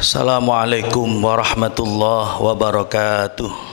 Assalamualaikum warahmatullahi wabarakatuh.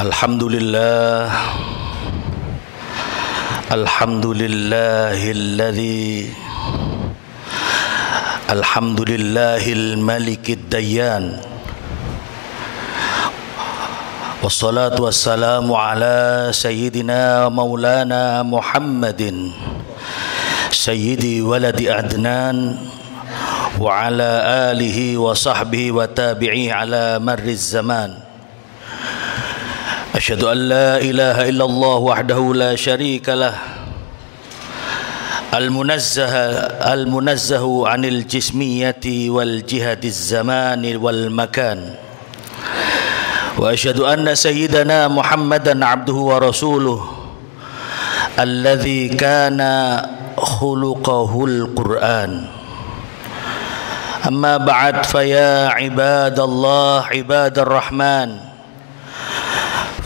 Alhamdulillah, alhamdulillahilladzi, alhamdulillahil malikid dayyan, wassalatu wassalamu ala sayyidina maulana Muhammadin sayyidi waladi Adnan wa ala alihi wa sahbihi wa tabi'i ala marriz zaman. Asyhadu an la ilaha illallah wahdahu la syarika lah. المنزه عن الجسمية والجهة الزمان والمكان وأشهد أن سيدنا محمدا عبده ورسوله الذي كان خلقه القرآن أما بعد فيا عباد الله عباد الرحمن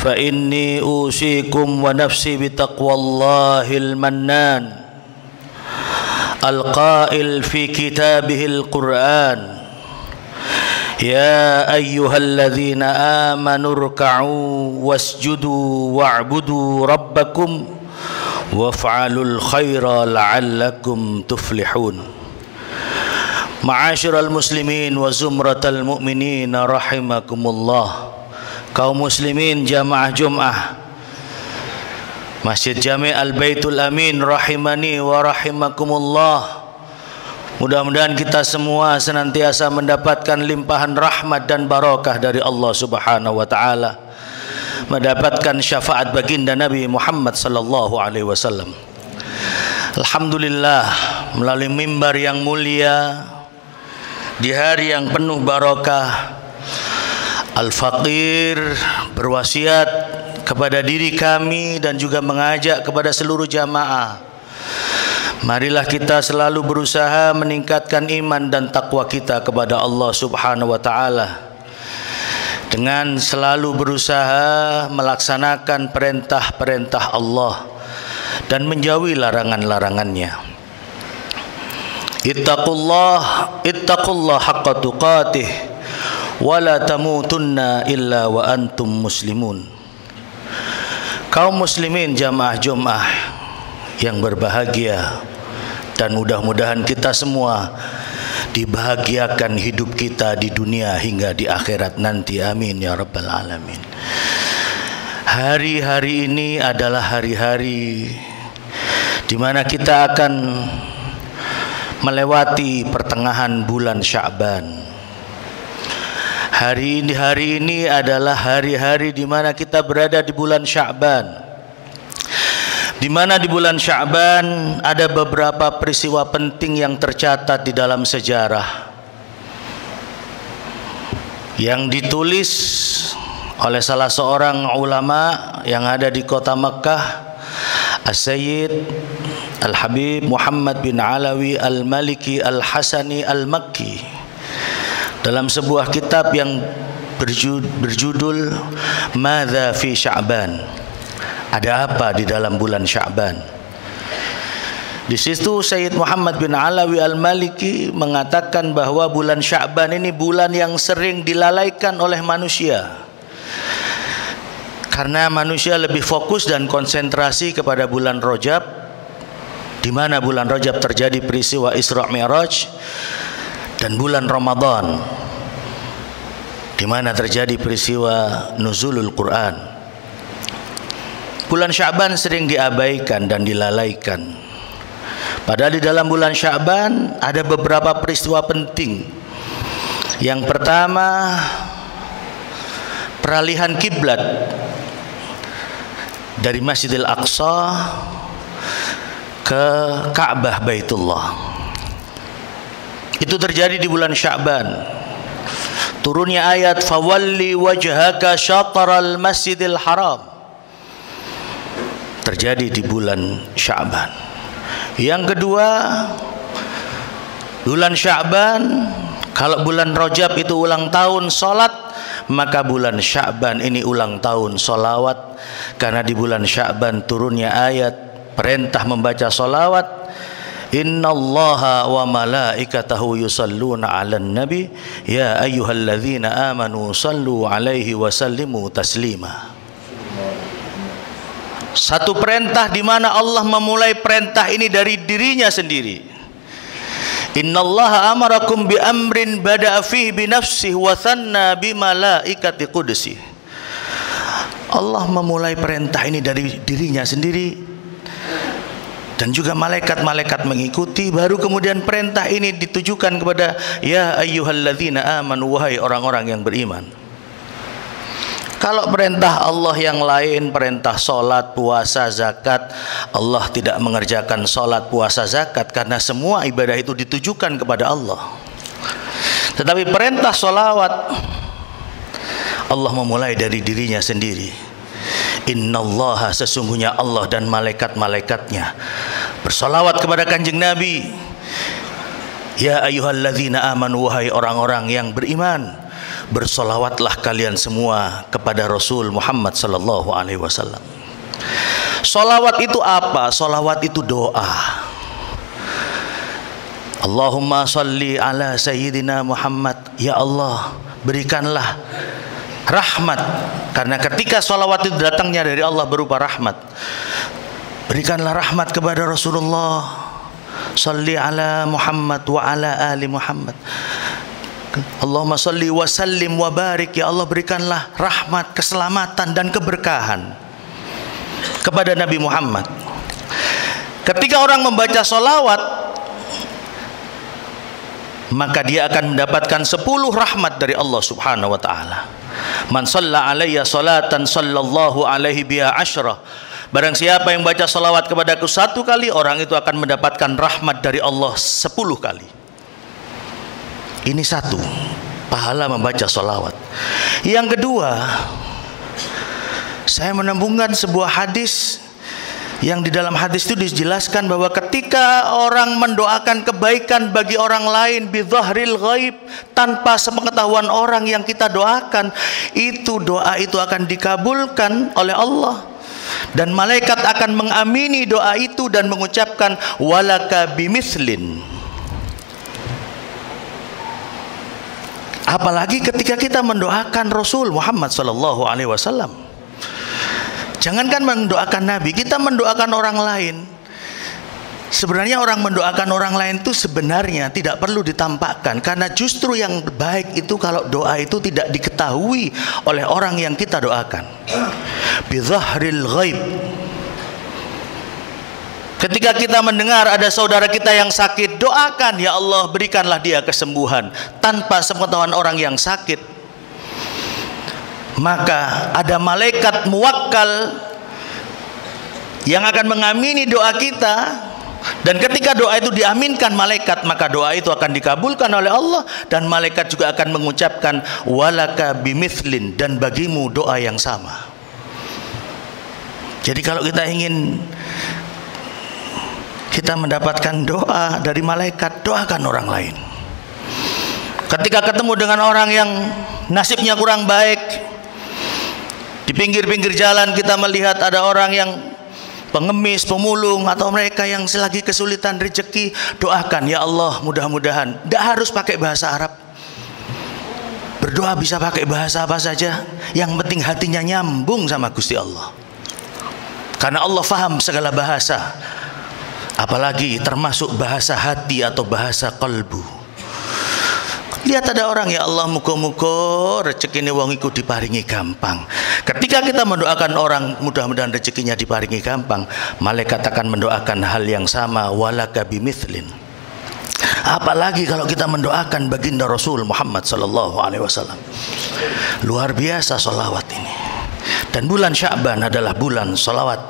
فإني أوصيكم ونفسي بتقوى الله المنان القائل في كتابه القرآن يا أيها الذين آمنوا اركعوا واسجدوا واعبدوا ربكم وافعلوا الخير لعلكم تفلحون معاشر المسلمين وزمرة المؤمنين رحمكم الله. Kaum muslimin jamaah Jum'ah Masjid Jami' Al-Baitul Amin rahimani wa rahimakumullah. Mudah-mudahan kita semua senantiasa mendapatkan limpahan rahmat dan barakah dari Allah Subhanahu wa taala, mendapatkan syafaat baginda Nabi Muhammad sallallahu alaihi wasallam. Alhamdulillah, melalui mimbar yang mulia di hari yang penuh barakah, Al-Faqir berwasiat kepada diri kami dan juga mengajak kepada seluruh jamaah, marilah kita selalu berusaha meningkatkan iman dan takwa kita kepada Allah Subhanahu wa taala dengan selalu berusaha melaksanakan perintah-perintah Allah dan menjauhi larangan-larangannya. Ittaqullah haqqa tuqatih wala tamutunna illa wa antum muslimun. Kaum muslimin jamaah Jum'ah yang berbahagia, dan mudah-mudahan kita semua dibahagiakan hidup kita di dunia hingga di akhirat nanti, amin ya rabbal alamin. Hari-hari ini adalah hari-hari di mana kita akan melewati pertengahan bulan Sya'ban. Hari ini adalah hari-hari di mana kita berada di bulan Sya'ban, di mana di bulan Sya'ban ada beberapa peristiwa penting yang tercatat di dalam sejarah yang ditulis oleh salah seorang ulama yang ada di kota Makkah, As-Sayyid Al-Habib Muhammad bin Alawi Al-Maliki Al-Hasani Al-Makki, dalam sebuah kitab yang berjudul Madza fi Sya'ban, ada apa di dalam bulan Sya'ban. Di situ Sayyid Muhammad bin Alawi Al-Maliki mengatakan bahwa bulan Sya'ban ini bulan yang sering dilalaikan oleh manusia, karena manusia lebih fokus dan konsentrasi kepada bulan Rajab, di mana bulan Rajab terjadi peristiwa Isra Mi'raj, dan bulan Ramadan di mana terjadi peristiwa nuzulul Quran. Bulan Sya'ban sering diabaikan dan dilalaikan. Padahal di dalam bulan Sya'ban ada beberapa peristiwa penting. Yang pertama, peralihan kiblat dari Masjidil Aqsa ke Ka'bah Baitullah. Itu terjadi di bulan Sya'ban. Turunnya ayat fawalli wajhaka syatral masjidil haram terjadi di bulan Sya'ban. Yang kedua, bulan Sya'ban, kalau bulan Rajab itu ulang tahun salat, maka bulan Sya'ban ini ulang tahun salawat, karena di bulan Sya'ban turunnya ayat perintah membaca salawat. Innallaha wa malaikatahu yusalluna 'alan nabi ya ayyuhalladzina amanu sallu 'alaihi wa sallimu taslima. Satu perintah di mana Allah memulai perintah ini dari dirinya sendiri. Innallaha amarakum bi amrin bada'a fihi bi nafsihi wa thanna bi malaikati qudsi. Allah memulai perintah ini dari dirinya sendiri, dan juga malaikat-malaikat mengikuti, baru kemudian perintah ini ditujukan kepada ya ayyuhalladzina amanu, wahai orang-orang yang beriman. Kalau perintah Allah yang lain, perintah sholat, puasa, zakat, Allah tidak mengerjakan sholat, puasa, zakat karena semua ibadah itu ditujukan kepada Allah. Tetapi perintah sholawat, Allah memulai dari dirinya sendiri. Innallaha, sesungguhnya Allah dan malaikat-malaikatnya bersolawat kepada kanjeng Nabi. Ya ayyuhalladzina amanu, wahai orang-orang yang beriman, bersolawatlah kalian semua kepada Rasul Muhammad sallallahu alaihi wasallam. Solawat itu apa? Solawat itu doa. Allahumma salli ala sayyidina Muhammad. Ya Allah, berikanlah rahmat, karena ketika solawat itu datangnya dari Allah berupa rahmat. Berikanlah rahmat kepada Rasulullah. Salli ala Muhammad wa ala ali Muhammad. Allahumma salli wa sallim wa barik. Ya Allah, berikanlah rahmat, keselamatan dan keberkahan kepada Nabi Muhammad. Ketika orang membaca solawat, maka dia akan mendapatkan 10 rahmat dari Allah subhanahu wa ta'ala. Man shalla alayya salatan sallallahu alaihi biha asyra. Barang siapa yang baca salawat kepadaku 1 kali, orang itu akan mendapatkan rahmat dari Allah 10 kali. Ini 1, pahala membaca salawat. Yang kedua, saya menemukan sebuah hadis yang di dalam hadis itu dijelaskan bahwa ketika orang mendoakan kebaikan bagi orang lain bidzahril ghaib, tanpa sepengetahuan orang yang kita doakan, itu doa itu akan dikabulkan oleh Allah, dan malaikat akan mengamini doa itu dan mengucapkan walaka bimithlin. Apalagi ketika kita mendoakan Rasul Muhammad sallallahu alaihi wasallam. Jangankan mendoakan Nabi, kita mendoakan orang lain. Sebenarnya orang mendoakan orang lain itu sebenarnya tidak perlu ditampakkan, karena justru yang baik itu kalau doa itu tidak diketahui oleh orang yang kita doakan. Bidzahril ghaib. Ketika kita mendengar ada saudara kita yang sakit, doakan, ya Allah berikanlah dia kesembuhan, tanpa sepengetahuan orang yang sakit. Maka ada malaikat muwakkal yang akan mengamini doa kita, dan ketika doa itu diaminkan malaikat, maka doa itu akan dikabulkan oleh Allah, dan malaikat juga akan mengucapkan walaka bimithlin, dan bagimu doa yang sama. Jadi kalau kita ingin kita mendapatkan doa dari malaikat, doakan orang lain. Ketika ketemu dengan orang yang nasibnya kurang baik, di pinggir-pinggir jalan kita melihat ada orang yang pengemis, pemulung, atau mereka yang selagi kesulitan rezeki, doakan, ya Allah mudah-mudahan. Tidak harus pakai bahasa Arab, berdoa bisa pakai bahasa apa saja, yang penting hatinya nyambung sama Gusti Allah, karena Allah faham segala bahasa, apalagi termasuk bahasa hati atau bahasa kalbu. Lihat ada orang, ya Allah muga-muga rezekine wong iku diparingi gampang. Ketika kita mendoakan orang mudah-mudahan rezekinya diparingi gampang, malaikat akan mendoakan hal yang sama, walaka bimithlin. Apalagi kalau kita mendoakan baginda Rasul Muhammad sallallahu alaihi wasallam. Luar biasa salawat ini. Dan bulan Sya'ban adalah bulan salawat.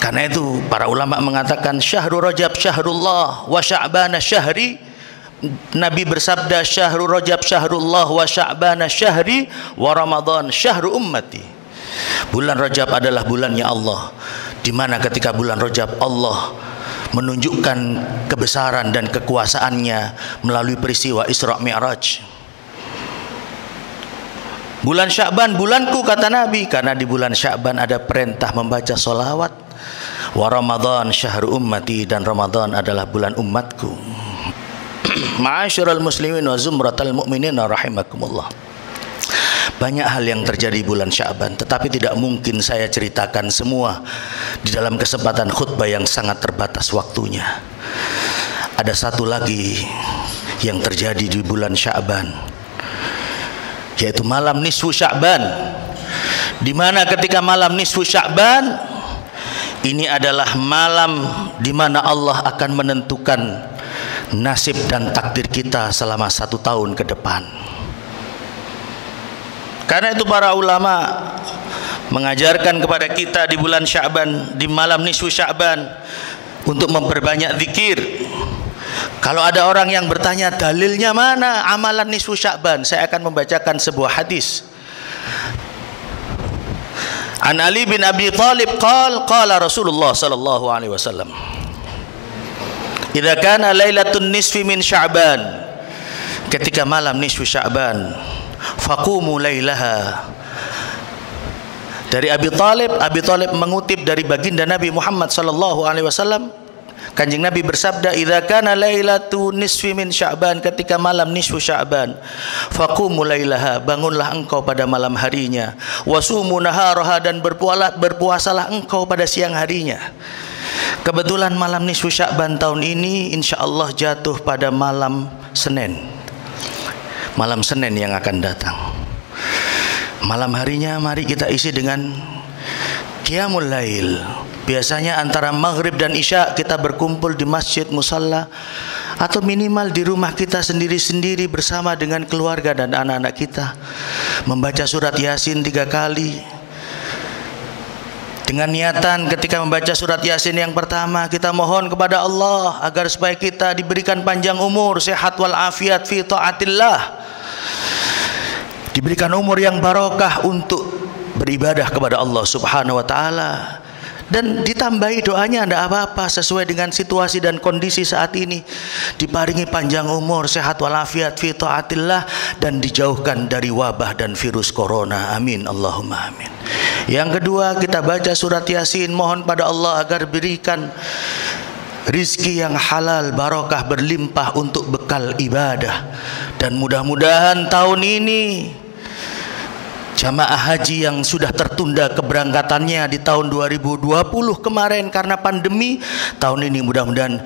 Karena itu para ulama mengatakan syahrul Rajab syahrullah wa Sya'ban syahri. Nabi bersabda syahrul Rajab syahrullah wa Sya'ban syahri wa Ramadan syahru ummati. Bulan Rajab adalah bulannya Allah, di mana ketika bulan Rajab Allah menunjukkan kebesaran dan kekuasaannya melalui peristiwa Isra Mi'raj. Bulan Sya'ban bulanku, kata Nabi, karena di bulan Sya'ban ada perintah membaca sholawat. Wa Ramadan syahru ummati, dan Ramadan adalah bulan umatku. Ma'asyiral muslimin wa zumratal mu'minin rahimakumullah. Banyak hal yang terjadi bulan Sya'ban, tetapi tidak mungkin saya ceritakan semua di dalam kesempatan khutbah yang sangat terbatas waktunya. Ada satu lagi yang terjadi di bulan Sya'ban, yaitu malam nisfu Sya'ban, di mana ketika malam nisfu Sya'ban ini adalah malam di mana Allah akan menentukan nasib dan takdir kita selama 1 tahun ke depan. Karena itu para ulama mengajarkan kepada kita di bulan Sya'ban, di malam nisfu Sya'ban, untuk memperbanyak zikir. Kalau ada orang yang bertanya dalilnya mana amalan nisfu Sya'ban, saya akan membacakan sebuah hadis. An Ali bin Abi Thalib qala Rasulullah sallallahu alaihi wasallam, idza kana lailatun nisfi min Sya'ban, ketika malam nisfu Sya'ban, faqumu lailaha. Dari Abi Thalib mengutip dari baginda Nabi Muhammad sallallahu alaihi wasallam, Kanjeng Nabi bersabda, idza kana lailatu nisfi min Sya'ban, ketika malam nisfu Sya'ban, faqumu lailaha, bangunlah engkau pada malam harinya, wasumu naharaha, dan berpuasalah engkau pada siang harinya. Kebetulan malam nisfu Sya'ban tahun ini insyaallah jatuh pada malam Senin. Malam Senin yang akan datang. Malam harinya mari kita isi dengan qiyamul lail. Biasanya antara maghrib dan isya kita berkumpul di masjid, musalla, atau minimal di rumah kita sendiri-sendiri bersama dengan keluarga dan anak-anak kita, membaca surat Yasin 3 kali. Dengan niatan ketika membaca surat Yasin yang pertama, kita mohon kepada Allah agar supaya kita diberikan panjang umur, sehat wal afiat fi taatillah, diberikan umur yang barokah untuk beribadah kepada Allah Subhanahu wa taala. Dan ditambahi doanya, tidak apa-apa, sesuai dengan situasi dan kondisi saat ini. Diparingi panjang umur, sehat walafiat fi taatillah, dan dijauhkan dari wabah dan virus corona. Amin, Allahumma amin. Yang kedua, kita baca surat Yasin, mohon pada Allah agar berikan rizki yang halal, barokah, berlimpah untuk bekal ibadah. Dan mudah-mudahan tahun ini jamaah haji yang sudah tertunda keberangkatannya di tahun 2020 kemarin karena pandemi, tahun ini mudah-mudahan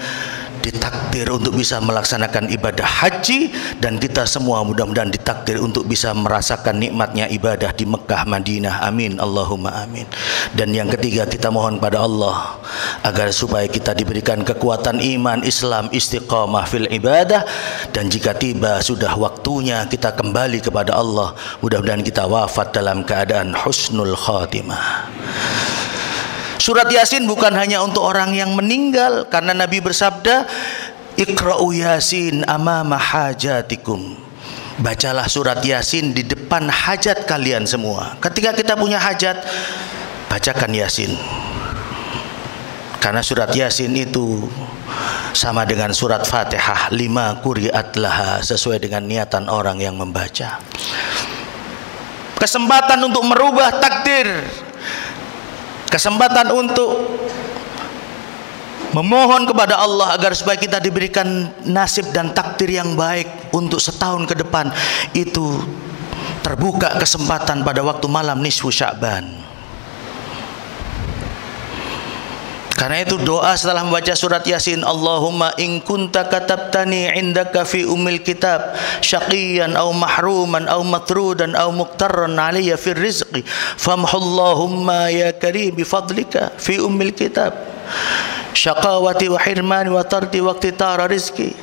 ditakdir untuk bisa melaksanakan ibadah haji, dan kita semua mudah-mudahan ditakdir untuk bisa merasakan nikmatnya ibadah di Mekah, Madinah. Amin, Allahumma amin. Dan yang ketiga, kita mohon pada Allah agar supaya kita diberikan kekuatan iman, Islam, istiqamah fil ibadah, dan jika tiba sudah waktunya kita kembali kepada Allah, mudah-mudahan kita wafat dalam keadaan husnul khatimah. Surat Yasin bukan hanya untuk orang yang meninggal, karena Nabi bersabda, Iqra'u Yasin amama hajatikum. Bacalah surat Yasin di depan hajat kalian semua. Ketika kita punya hajat, bacakan Yasin. Karena surat Yasin itu sama dengan surat Fatihah, 5 quri'at laha, sesuai dengan niatan orang yang membaca. Kesempatan untuk merubah takdir, kesempatan untuk memohon kepada Allah agar supaya kita diberikan nasib dan takdir yang baik untuk setahun ke depan, itu terbuka kesempatan pada waktu malam nisfu Sya'ban. Karena itu doa setelah membaca surat Yasin, Allahumma in kunta katabtani indaka fi ummil kitab syaqiyan aw mahruman aw matrudan aw muqtarran alayya fi rizqi famhullahumma ya karim bifadlika fi ummil kitab syaqawati wa hirmani wa tardi waqti tara rizqi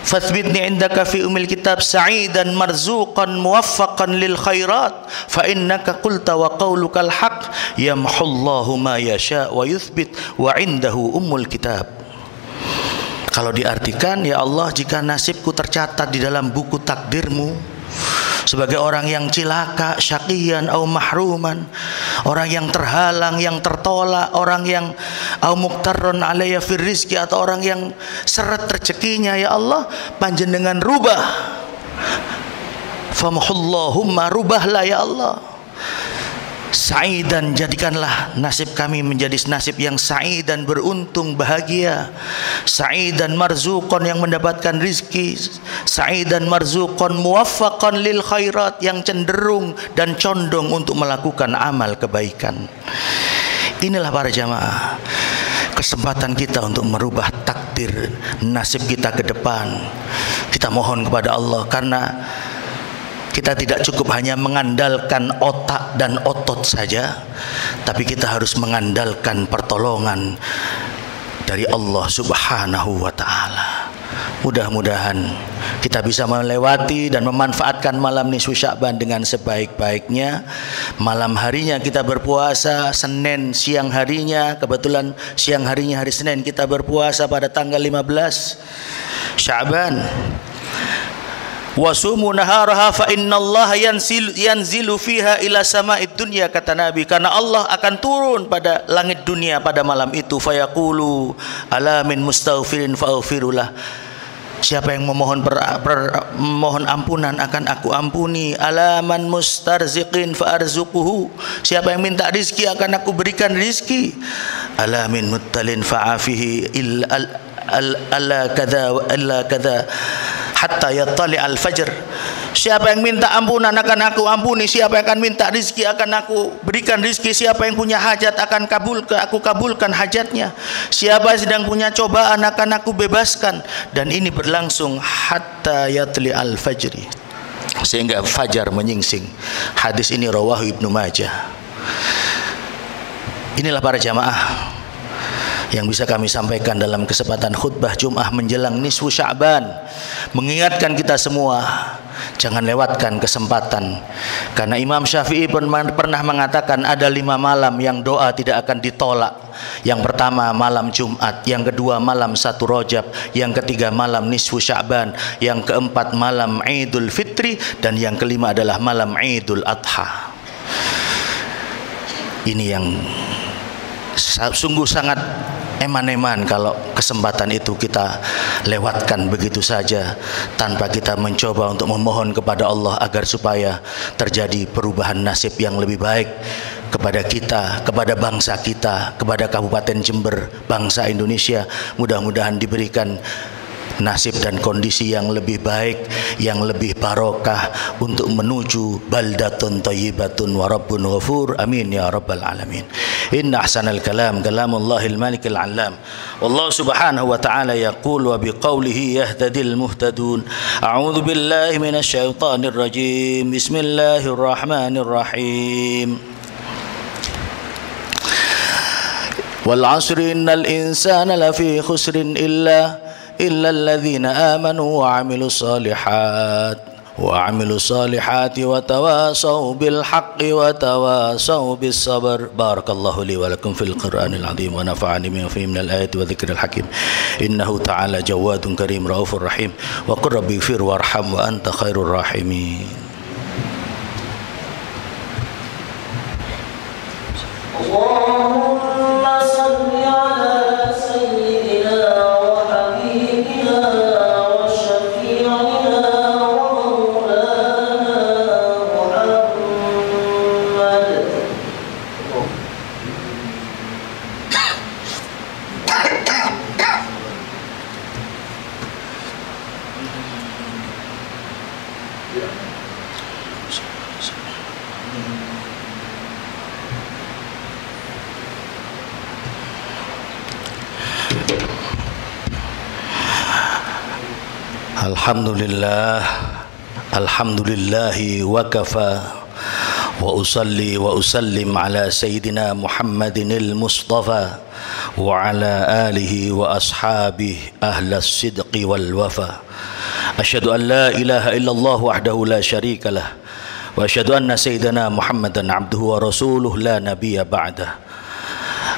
fathbitni indaka fi ummil kitab sa'idan marzuqan muwaffaqan lil khairat fa innaka qulta wa qawlukal haq yamhullahu ma yasha wa yuthbit wa indahu ummul kitab. Kalau diartikan, ya Allah, jika nasibku tercatat di dalam buku takdirmu sebagai orang yang cilaka, syaqiyan au mahruman, orang yang terhalang, yang tertolak, orang yang au muqtarrun alayya fir rizqi, atau orang yang seret rezekinya, ya Allah, panjenengan rubah. Famhullahumma, rubahlah ya Allah. Sa'idan, jadikanlah nasib kami menjadi nasib yang sa'id dan beruntung, bahagia. Sa'idan marzuqan, yang mendapatkan rizki. Sa'idan marzuqan muwaffaqan lil khairat, yang cenderung dan condong untuk melakukan amal kebaikan. Inilah para jamaah, kesempatan kita untuk merubah takdir nasib kita ke depan. Kita mohon kepada Allah, karena kita tidak cukup hanya mengandalkan otak dan otot saja, tapi kita harus mengandalkan pertolongan dari Allah Subhanahu wa ta'ala. Mudah-mudahan kita bisa melewati dan memanfaatkan malam nisfu Sya'ban dengan sebaik-baiknya. Malam harinya kita berpuasa, Senin siang harinya, kebetulan siang harinya hari Senin kita berpuasa pada tanggal 15 Sya'ban. Wasumu naharaha fa innallaha yanzilu fiha ila sama'id dunya, kata Nabi, karena Allah akan turun pada langit dunia pada malam itu. Fayaqulu ala min mustaghfirin faghfirullah, siapa yang memohon mohon ampunan akan aku ampuni. Alaman mustarziqin fa'arzuquhu, siapa yang minta rizki akan aku berikan rizki. Alamin muttalin fa'afihi alla kadza hatta yattali al-fajr, siapa yang minta ampunan akan aku ampuni, siapa yang akan minta rizki akan aku berikan rizki, siapa yang punya hajat akan aku kabulkan hajatnya, siapa yang sedang punya cobaan akan aku bebaskan. Dan ini berlangsung hatta yatli al-fajri, sehingga fajar menyingsing. Hadis ini rawahu Ibnu Majah. Inilah para jamaah yang bisa kami sampaikan dalam kesempatan khutbah Jum'ah menjelang nisfu Sya'ban, mengingatkan kita semua jangan lewatkan kesempatan. Karena Imam Syafi'i pernah mengatakan ada 5 malam yang doa tidak akan ditolak. Yang pertama malam Jumat, yang kedua malam 1 Rajab, yang ketiga malam nisfu Sya'ban, yang keempat malam Idul Fitri, dan yang kelima adalah malam Idul Adha. Ini yang sungguh sangat eman-eman kalau kesempatan itu kita lewatkan begitu saja tanpa kita mencoba untuk memohon kepada Allah agar supaya terjadi perubahan nasib yang lebih baik kepada kita, kepada bangsa kita, kepada Kabupaten Jember, bangsa Indonesia. Mudah-mudahan diberikan nasib dan kondisi yang lebih baik, yang lebih barokah untuk menuju baldatun thayyibatun wa rabbun ghafur. Amin ya rabbal alamin. Inna ahsanal kalam kalamullahil malikil alam. Wallahu subhanahu wa ta'ala yaqul wa biqaulihi yahtadil muhtadun. A'udzu billahi minasy syaithanir rajim. Bismillahirrahmanirrahim. Wal 'asri innal insana lafi khusrin illa الذين آمنوا وعملوا الصالحات وتواصوا بالحق وتواصوا بالصبر. بارك الله لي ولكم في القرآن العظيم ونفعني بما فيه من الآيات والذكر الحكيم. إنه تعالى جواد كريم رؤوف رحيم. وقل ربي اغفر وارحم وأنت خير الراحمين. اللهم صل على Alhamdulillahi wa kafa wa usalli wa usallim ala sayyidina Muhammadinil Mustafa wa ala alihi wa ashabihi ahlas sidqi wal wafa. Asyhadu an la ilaha illallah wahdahu la syarika lah wa asyhadu anna sayyidina Muhammadan abduhu wa rasuluh la nabiyya ba'dah.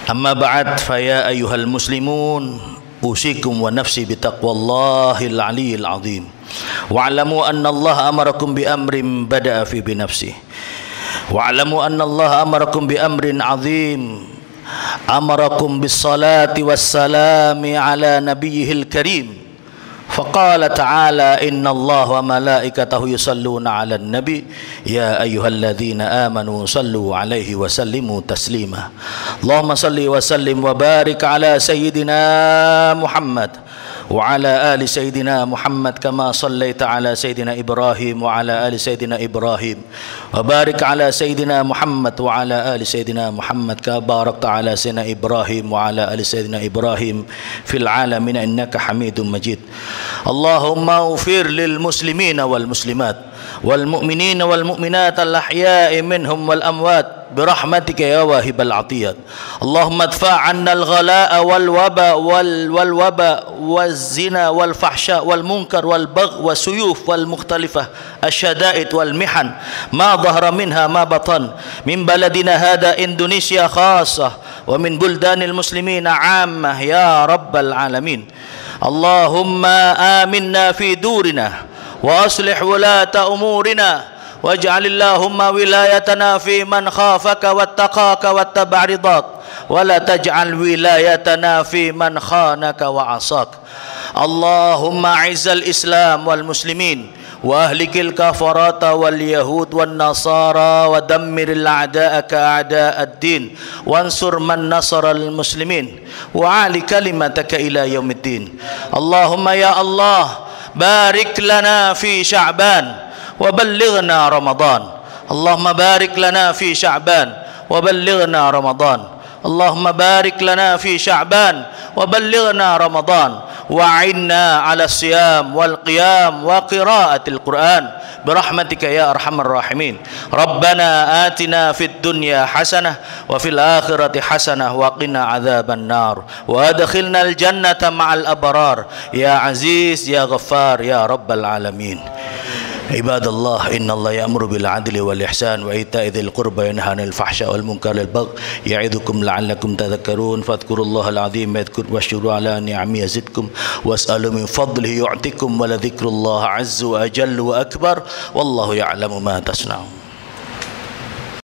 Amma ba'd, fa ya ayyuhal muslimun usikum wa nafsi bitaqwallahil aliyyil azim. Wa'lamu anna Allah amarakum bi amrin bada'a fi bi nafsihi. Wa'lamu anna Allah amarakum bi amrin azim. Amarakum bis salati was salami ala nabiyyihil karim. Faqala ta'ala inna Allah wa malaikatahu yusalluna 'alan nabi ya ayyuhalladzina amanu sallu 'alaihi wa sallimu taslima. Allahumma salli wa sallim wa barik ala sayyidina Muhammad wa ala ali sayyidina Muhammad kama sallaita ala sayyidina Ibrahim wa ala ali sayyidina Ibrahim wa barik ala sayyidina Muhammad wa ala ali sayyidina Muhammad kama barakta ala sayyidina Ibrahim wa ala ali sayyidina Ibrahim fil alamin innaka Hamidum Majid. Allahumma ighfir lil muslimina wal muslimat والمؤمنين والمؤمنات الأحياء منهم والأموات برحمتك يا واهب العطيات. اللهم ادفع عنا الغلاء والوباء والزنا والفحشاء والمنكر والبغي والسيوف والمختلفة الشدائد والمحن ما ظهر منها ما بطن من بلدنا هذا إندونيسيا خاصة ومن بلدان المسلمين عامة يا رب العالمين. اللهم آمنا في دورنا وأصلح ولاة أمورنا واجعل اللهم ولايتنا في من خافك واتقاك واتبع رضاك ولا تجعل ولايتنا في من خانك وعصاك. اللهم أعز الإسلام والمسلمين وأهلك الكفرة واليهود والنصارى ودمر الأعداء كأعداء الدين وانصر من نصر المسلمين وعلي كلمتك إلى يوم الدين. اللهم يا الله بارك لنا في شعبان وبلغنا رمضان. اللهم بارك لنا في شعبان وبلغنا رمضان. اللهم بارك لنا في شعبان وبلغنا رمضان وعنا على الصيام والقيام وقراءة القرآن برحمتك يا أرحم الراحمين. ربنا آتنا في الدنيا حسنة وفي الآخرة حسنة وقنا عذاب النار وأدخلنا الجنة مع الأبرار يا عزيز يا غفار يا رب العالمين. عباد الله إن الله يأمر بالعدل والإحسان وإيتاء ذي القربى وينهى عن الفحشاء والمنكر والبغي يعظكم لعلكم تذكرون فاذكروا الله العظيم يذكركم واشكروا على نعمه يزدكم واسألوا من فضله يعطكم ولذكر الله عز وأجل وأكبر والله يعلم ما تصنعون.